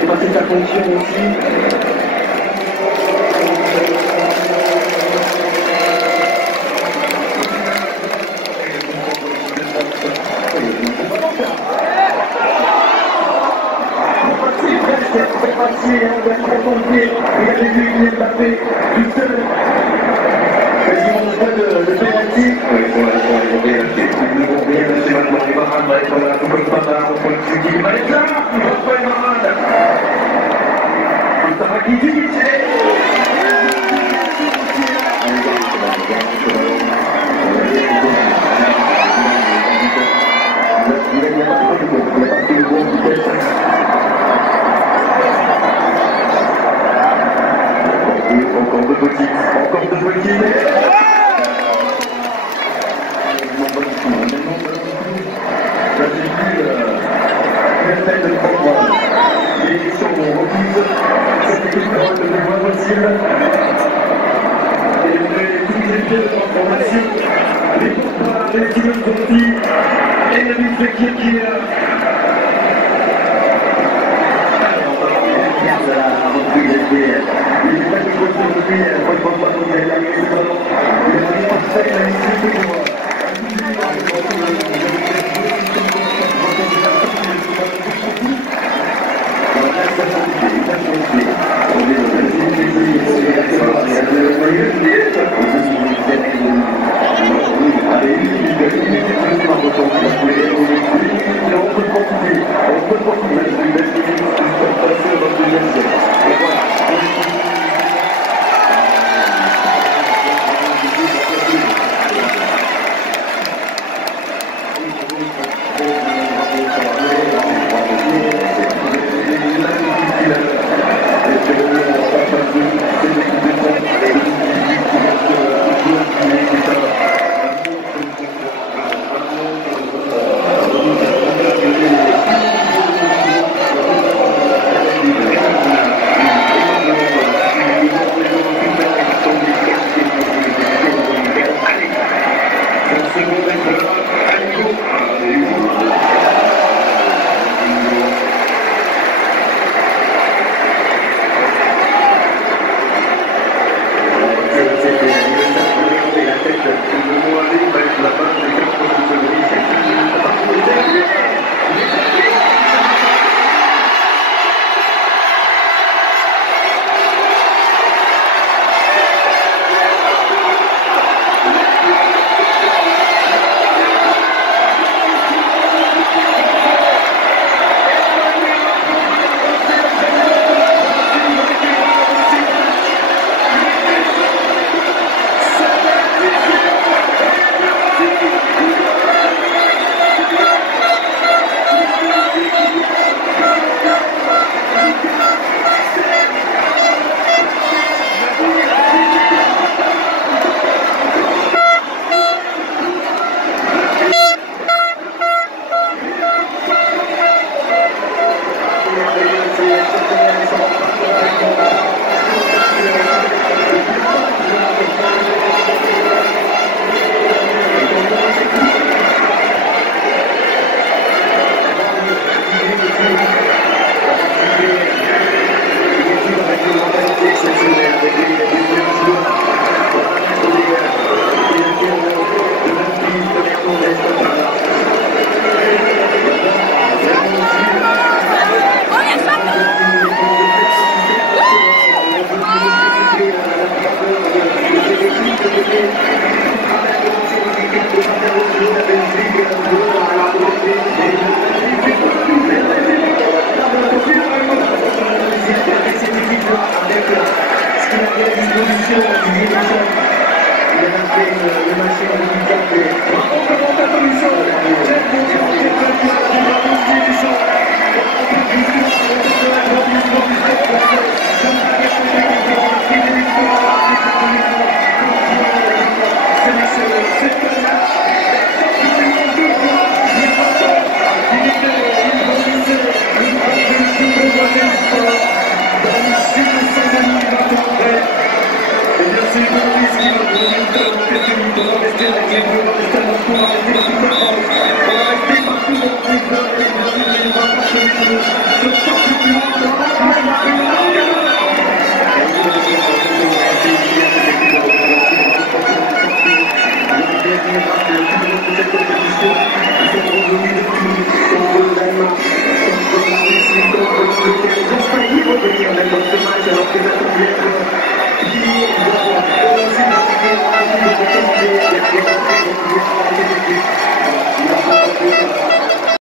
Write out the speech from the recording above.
Dépasser sa fonction aussi. C'est facile, on va se contenter. Regardez lui, il est Mbappé, tout seul. Quasiment pas de pénalty. Oui, il faut pénalty. Ils ne vont rien lâcher maintenant. Les Varane va être là, tout comme Pavard, on prend le truc. Il va être là, il va pas être Varane. Ça va qui dit, encore de petits, encore de petits. Ça c'est plus la tête de prendre l'élection requise. Cette équipe de moins possible. Et on met tous les pieds de transformation. Les contrats, les équipes sorties. Et la mise d'équipe qui est là. C'est